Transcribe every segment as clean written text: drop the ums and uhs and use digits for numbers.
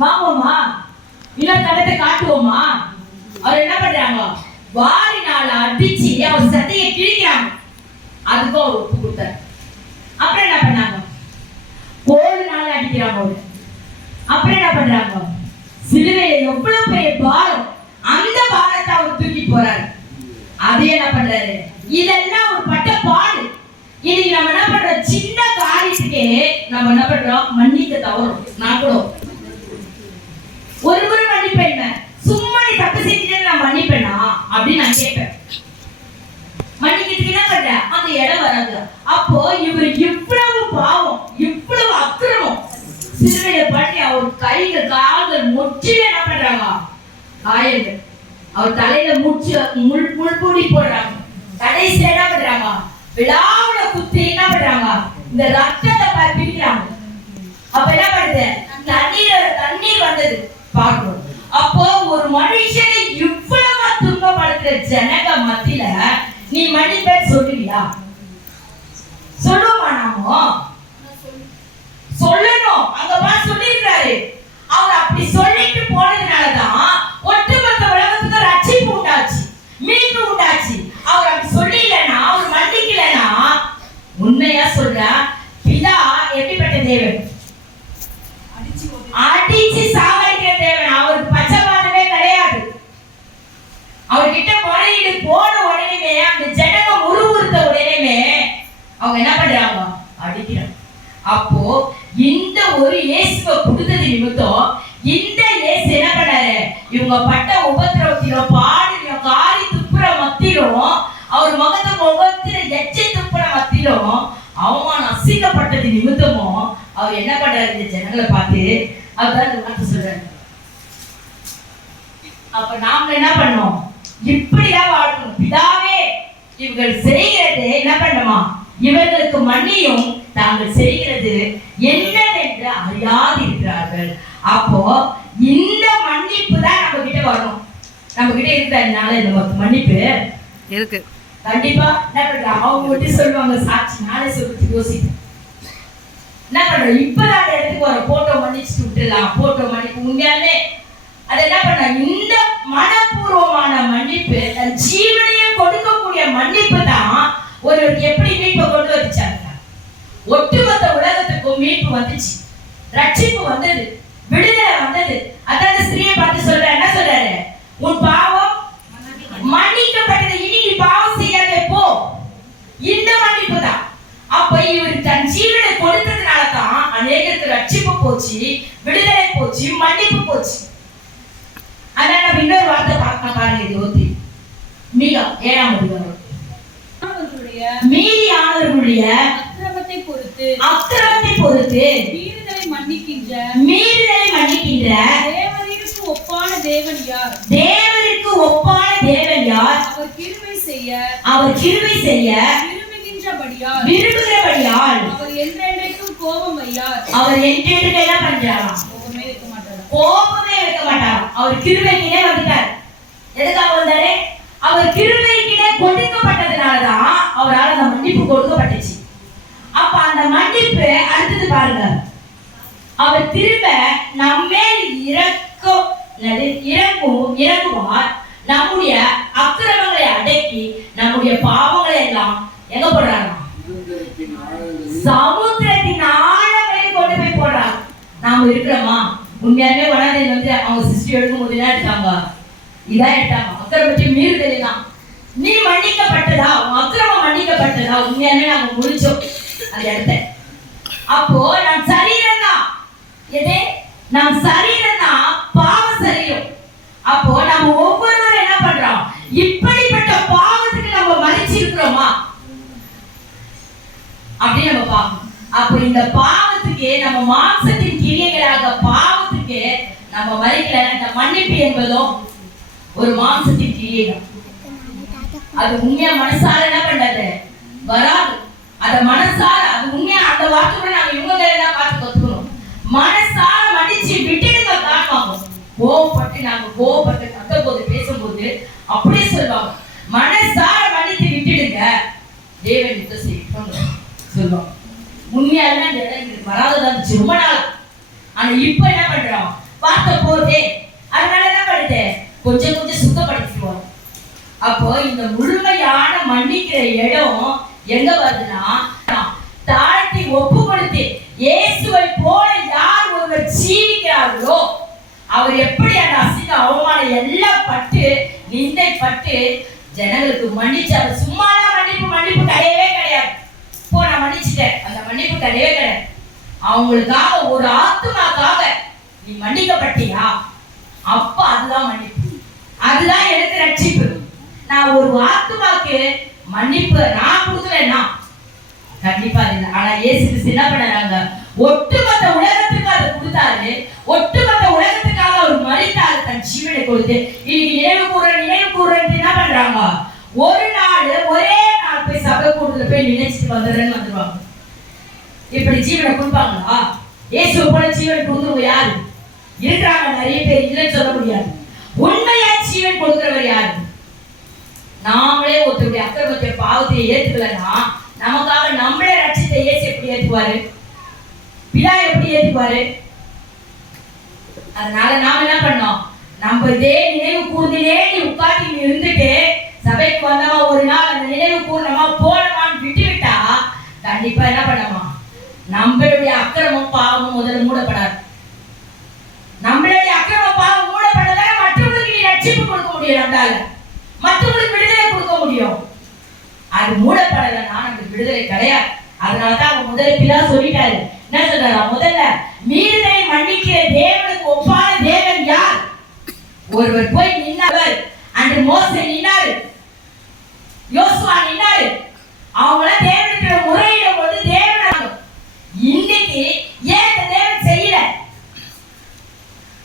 வாங்குவோமா இல்ல தடத்தை காட்டுவோமா? அவர் என்ன பண்றாங்க? வாரினால அடிச்சு அவர் சட்டையை கிழிக்கிறாங்க. அதுக்கும் அவர் ஒப்பு கொடுத்தார். அப்புறம் என்ன பண்ணாங்க? கோலுனால அடிக்கிறாங்க அவரு. அப்புறம் என்ன பண்றாங்க? சிலுவையில எவ்வளவு பெரிய பாரம், அந்த பாரத்தை அவர் தூக்கி போறாரு. அது என்ன பண்றாரு? இதெல்லாம் ஒரு பட்ட பாடு. இன்னைக்கு நம்ம என்ன பண்றோம்? சின்ன காரியத்துக்கே நம்ம என்ன பண்றோம்? மன்னிக்க தவறோம். நான் கூட ஒரு முறை மன்னிப்பேன், சும்மா நீ தப்பு செஞ்சுட்டு நான் மன்னிப்பேனா அப்படின்னு நான் கேட்பேன். மன்னிக்கிறதுக்கு என்ன பண்ற? அந்த இடம் வராது. அப்போ இவர் இவ்வளவு பாவம், இவ்வளவு அக்கிரமம் சிலுவையில பண்ணி அவர் கைகள் கால்கள் முற்றில என்ன பண்றாங்க? காயங்கள். அவர் தலையில முள்பூடி போடுறாங்க. கடைசியில என்ன பண்றாங்க? விழாவுல குத்தி என்ன பண்றாங்க? இந்த ரத்தத்தை பிரிக்கிறாங்க. அப்ப என்ன பண்ணுது? தண்ணீர் வந்தது பார்க்கணும். அப்போ ஒரு மனுஷனை இவ்வளவு துன்பப்படுத்துற ஜனங்க மத்தியில நீ மன்னிப்பேன்னு சொல்லுவியா? சொல்லுவோமா? நாமோ சொல்லணும். அங்கப்பா சொல்லியிருக்காரு. அவர் அப்படி சொல்லிட்டு போனதுனாலதான் ஒட்டுமொத்த உலகத்துக்கு ரட்சிப்பு உண்டாச்சு, மீட்பு உண்டாச்சு. அவர் அப்படி சொல்லிலன்னா, அவர் மன்னிக்கலன்னா, உண்மையா சொல்ற பிதா எப்படிப்பட்ட தேவன்? அடிச்சு சாவடிக்கிற தேவன். அவருக்கு பச்சைபாதமே கிடையாது. அவர்கிட்ட முறையீடு போன உடனே அந்த ஜனங்க முறுமுறுத்த உடனே அவங்க என்ன பண்றாங்க? அடிக்கிறாங்க. அப்போ இந்த ஒரு இயேசுவை கொடுத்தது நிமித்தம் இந்த இயேசு என்ன பண்ணாரு? இவங்க பட்ட உபத்திரவத்திலும் பாடிலும் காரி துப்புற மத்தியிலும் அவர் முகத்துல எச்ச துப்புற மத்தியிலும் அவமானம் அசிங்கப்பட்டது நிமித்தமும் அவர் என்ன பண்றாரு? இந்த ஜனங்களை பார்த்து அவர்தான் வார்த்தை சொல்றாரு. அப்ப நாம என்ன பண்ணோம்? இப்படிதான் வாழணும். பிதாவே இவர்கள் செய்கிறது என்ன பண்ணுமா? இவர்களுக்கு மன்னியும், தாங்கள் செய்கிறது என்னவென்று அறியாதிருக்கிறார்கள். அப்போ இந்த மன்னிப்பு தான் நம்ம கிட்ட வரணும். நம்ம கிட்ட இருக்கிறதுனால இந்த மன்னிப்பு இருக்கு. கண்டிப்பா என்ன பண்றாங்க? அவங்க மட்டும் சொல்லுவாங்க சாட்சி, நாளை சொல்லிட்டு யோசிப்போம். என்ன பண்றோம்? இப்பதான் அந்த இடத்துக்கு வரும். போட்டோ மன்னிச்சுட்டு விட்டுலாம். போட்டோ மன்னிப்பு உண்மையாலே அது என்ன பண்ண? இந்த மனப்பூர்வமான மன்னிப்பு, தன் ஜீவனையே கொடுக்கக்கூடிய மன்னிப்பு தான் ஒரு எப்படி மீட்பை கொண்டு வந்துச்சாங்க. ஒட்டுமொத்த உலகத்துக்கும் மீட்பு வந்துச்சு, ரட்சிப்பு வந்தது, விடுதலை வந்தது. அதாவது ஸ்திரியை பார்த்து சொல்ற என்ன சொல்றாரு? உன் பாவம் மன்னிக்கப்பட்டது, இனி நீ பாவம் செய்யாதே போ. இந்த மன்னிப்பு தான். அப்ப இவர் தன் ஜீவனை கொடுத்ததுனால தான் அநேகருக்கு ரட்சிப்பு போச்சு, விடுதலை போச்சு, மன்னிப்பு போச்சு. அதனால நம்ம இன்னொரு வார்த்தை பார்க்க பாருங்க. இது ஒத்தி மீகா 7ஆம் அதிகாரம். மீதியானவர்களுடைய அக்கிரமத்தை பொறுத்து மீறுதலை மன்னிக்கின்ற தேவனுக்கு ஒப்பான தேவன் யார்? தேவனுக்கு ஒப்பான தேவன் யார்? அவர் கிருபை செய்ய விரும்புகிறபடியால் அவர் என்றென்றைக்கும் கோபம் வையார். அவர் என்றென்றைக்கும் என்ன பண்றாராம்? கோபமே வைக்க மாட்டார். அவர் கிருபைக்கிலே வந்துட்டார். எதுக்காக வந்தாரு? அவர் கிருபைக்கிலே கொடுக்கப்பட்டதுனாலதான் அவரால் அந்த மன்னிப்பு கொடுக்கப்பட்டுச்சு. அப்ப அந்த மன்னிப்பு அடுத்தது பாருங்க, அவர் திரும்ப நம்மேல் இறங்குவார். நம்முடைய அக்கிரமங்களை அடக்கி நம்முடைய பாவங்களை எல்லாம் எங்க போடுறாங்க? சமுத்திரத்தின் ஆழங்களில் கொண்டு போய் போடுறாங்க. நாம இருக்கிறோமா? உண்மையாலுமே வளர்ந்து வந்து அவங்க சிஸ்டி எடுக்கும் போது என்ன எடுத்தாங்க? இதான் எடுத்தாங்க. அக்கிரமத்தை மீறுதல் தான். நீ மன்னிக்கப்பட்டதா, அக்கிரமம் மன்னிக்கப்பட்டதா? உண்மையாலுமே நாங்க முடிச்சோம் அந்த இடத்த. அப்போ நான் சரீரம் தான். எதே? நான் சரீரம் தான், பாவம் சரீரம். அப்போ நம்ம ஒவ்வொருவரும் என்ன பண்றோம்? இப்படிப்பட்ட பாவத்துக்கு நம்ம மறைச்சிருக்கிறோமா அப்படின்னு நம்ம பார்க்கணும். அப்போ இந்த பாவத்துக்கு நம்ம மாம்சத்தின் கிரியைகளாக பாவத்துக்கு நம்ம மறைக்கல. இந்த மன்னிப்பு என்பதும் ஒரு மாம்சத்தின் கிரியை தான். அது உண்மையா மனசார என்ன பண்றது? வராது. அத மனசார அது உண்மையா அந்த வார்த்தை கூட நாங்க இவங்க எல்லாம் பார்த்து கத்துக்கணும். மனசார மன்னிச்சு விட்டுடுங்க காணுவாங்க. கோவப்பட்டு கத்த போது பேசும்போது அப்படியே சொல்லுவாங்க, மனசார மன்னித்து விட்டுடுங்க, தேவன் யுத்தம் செய்யட்டும் சொல்லுவாங்க. உண்மையாலுமே அந்த இடம் வராததான் ரொம்ப நாள் ஆனா இப்ப என்ன பண்றோம், வார்த்தை போதே அதனால என்ன பண்ணுது, கொஞ்சம் கொஞ்சம் சுத்தப்படுத்திக்குவோம். அப்போ இந்த முழுமையான மன்னிக்கிற இடம் எங்க வருதுன்னா, தாழ்த்தி ஒப்பு கொடுத்து இயேசுவை போல யார் ஒருவர் ஜீவிக்கிறார்களோ அவர் எப்படி அந்த அசிங்க அவமானம் எல்லாம் பட்டு நிந்தை பட்டு ஜனங்களுக்கு மன்னிச்சாரு. சும்மாதான் மன்னிப்பு கிடையவே கிடையாது. இப்போ நான் மன்னிச்சுட்டேன், அந்த மன்னிப்பு கிடையவே கிடையாது. அவங்களுக்காக ஒரு ஆத்துமாக்காக நீ மன்னிக்கப்பட்டியா, அப்ப அதுதான் மன்னிப்பு, அதுதான் எனக்கு ரட்சிப்பு. நான் ஒரு ஆத்துமாக்கு மன்னிப்பு நான் கொடுக்கலன்னா கண்டிப்பா இல்லை. ஆனா இயேசு கிறிஸ்து என்ன பண்ணாங்க, ஒட்டுமொத்த உலகத்துக்கு அதை கொடுத்தாரு. ஒட்டுமொத்த உலகத்துக்காக அவர் மரித்தாரு, தன் ஜீவனை கொடுத்து. இன்னைக்கு நினைவு கூறுறது என்ன பண்றாங்க, ஒரு நாள் ஒரே நாள் போய் சபை கூட்டத்துல போய் நினைச்சிட்டு வந்துடுவாங்க. இப்படி ஜீவனை கொடுப்பாங்களா? இயேசு போல ஜீவன் கொடுக்குறவங்க யாரு இருக்கிறாங்க? நிறைய பேர் இல்லைன்னு சொல்ல முடியாது. உண்மையா ஜீவன் கொடுக்கிறவர் யாரு? நாமளே ஒருத்தருடைய அக்கிரமத்தை பாவத்தை ஏத்துக்கலன்னா நமக்காக நம்மளே ரட்சித்த இயேசு எப்படி ஏத்துக்குவாரு? பிதா எப்படி ஏத்துக்குவாரு? அதனால நாம என்ன பண்ணோம், நம்ம இதே நினைவு கூர்ந்திலே நீ உட்கார்ந்து இருந்துட்டு சபைக்கு வந்தவா ஒரு நாள் அந்த நினைவு கூர்ந்தமா போனமான்னு விட்டுவிட்டா கண்டிப்பா என்ன பண்ணமா, நம்மளுடைய அக்கிரமம் பாவம் முதல்ல மூடப்படாது. நம்மளுடைய அக்கிரம பாவம் மூடப்படாத மற்றவங்களுக்கு நீ ரட்சிப்பு கொடுக்க முடியும், நம்மளால மற்றவங்களுக்கு விடுதலை கொடுக்க முடியும். அது மூடப்படலைன்னா நமக்கு விடுதலை கிடையாது. அதனாலதான் அவங்க முதல்ல பிதா சொல்லிட்டாரு. என்ன சொல்றாரு முதல்ல, மீறுதலை மன்னிக்கிற தேவனுக்கு ஒப்பான தேவன் யார்? ஒருவர் போய் நின்னவர், அன்று மோசே நின்னாரு, யோசுவா நின்னாரு. அவங்கள தேவனுக்கு முறையிடும் போது தேவன் இன்னைக்கு ஏன் இந்த தேவன் செய்யல?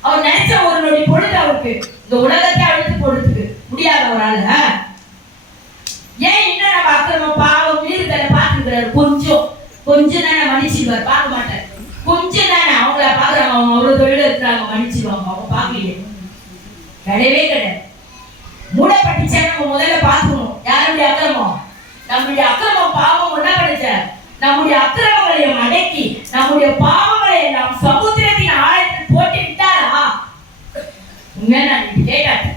அவர் நினைச்ச ஒரு நொடி பொழுது அவருக்கு இந்த உலகத்தை அழுத்து கொடுத்துக்கு முடியாது அவரால். ஏன் இன்னும் நம்ம அக்கிரமம் பாவம் மீறுதலை பார்த்துக்கிறாரு? கொஞ்சம் தானே மன்னிச்சிடுவார், பார்க்க மாட்டார். கொஞ்சம் தானே அவங்கள பாக்குறாங்க, அவங்க அவ்வளவு தொழில இருக்கிறாங்க, மன்னிச்சிடுவாங்க. அவங்க பார்க்கலையே, கிடையவே கிடையாது. மூடப்பட்டுச்சா நம்ம முதல்ல பார்க்கணும் யாருடைய அக்கிரமம். நம்முடைய அக்கிரமம் பாவம் என்ன பண்ணுச்ச, நம்முடைய அக்கிரமங்களையும் அடக்கி நம்முடைய பாவங்களை நாம் சமுத்திரத்தின் ஆழத்தில் போட்டு விட்டாரா? உண்மையா நான் கேட்டாங்க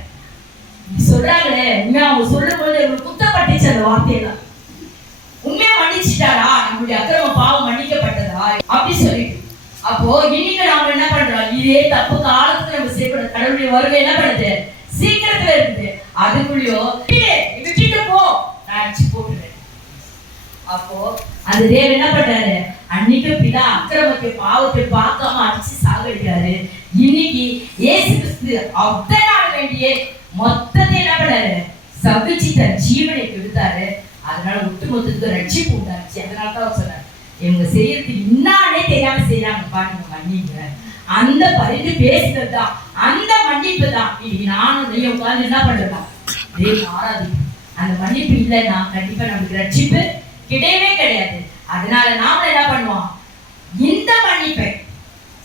சொல்றாங்களே, உண்மையா அவங்க சொல்லும் போது குத்தப்பட்டுச்சு அந்த வார்த்தையெல்லாம். உண்மையா மன்னிச்சுட்டாரா, நம்முடைய அக்கிரம பாவம் மன்னிக்கப்பட்டதா அப்படி சொல்லிட்டு. அப்போ இன்னைக்கு நாம என்ன பண்றோம், இதே தப்பு காலத்துல நம்ம செய்யப்பட கடவுளுடைய வருகை என்ன பண்ணுது, சீக்கிரத்துல இருக்குது. அதுக்குள்ளயோ விட்டுட்டு போ நான் அடிச்சு போட்டுறேன். அப்போ அந்த தேவன் என்ன பண்றாரு, அன்னைக்கு பிதா அக்கிரமத்தை பாவத்தை பார்க்காம அடிச்சு சாகடிக்கிறாரு. இன்னைக்கு இயேசு கிறிஸ்து அத்தனை வேண்டிய மொத்தத்தை என்ன பண்ணாரு, சகிச்சு தன் ஜீவனை கொடுத்தாரு. அதனால ஒட்டுமொத்தத்துக்கு ரட்சிப்பு உண்டாச்சு. அதனாலதான் சொன்னார், இவங்க செய்யறதுக்கு இன்னானே தெரியாம செய்யறாங்க பாருங்க, மன்னிங்க. அந்த பரிந்து பேசுறது தான், அந்த மன்னிப்பு தான் இன்னைக்கு நானும் நீ உட்கார்ந்து என்ன பண்றோம், ஆராதிக்கும். அந்த மன்னிப்பு இல்லைன்னா கண்டிப்பா நமக்கு ரட்சிப்பு கிடையவே கிடையாது. அதனால நாம என்ன பண்ணுவோம், இந்த மன்னிப்பை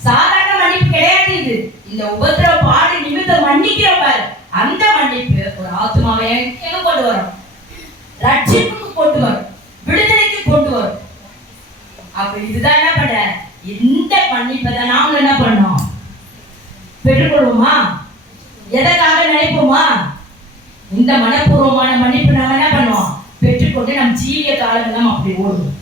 சாதாரண மன்னிப்பு கிடையாது, இது இந்த உபத்திரவ பாடு நிமித்தம் மன்னிக்கிற பாரு, அந்த மன்னிப்பு ஒரு ஆத்மாவை எங்க கொண்டு வரும், ரட்சிப்புக்கு கொண்டு வரும், விடுதலைக்கு கொண்டு வரும். அப்ப இதுதான் என்ன பண்ற, இந்த மன்னிப்பை தான் நாம என்ன பண்ணோம், பெற்றுக்கொள்வோமா? எதற்காக நினைப்போமா? இந்த மனப்பூர்வமான மன்னிப்பு நாம என்ன பண்ணுவோம், பெற்றுக்கொண்டு நம் ஜீவிய காலமெல்லாம் அப்படி ஓடும்.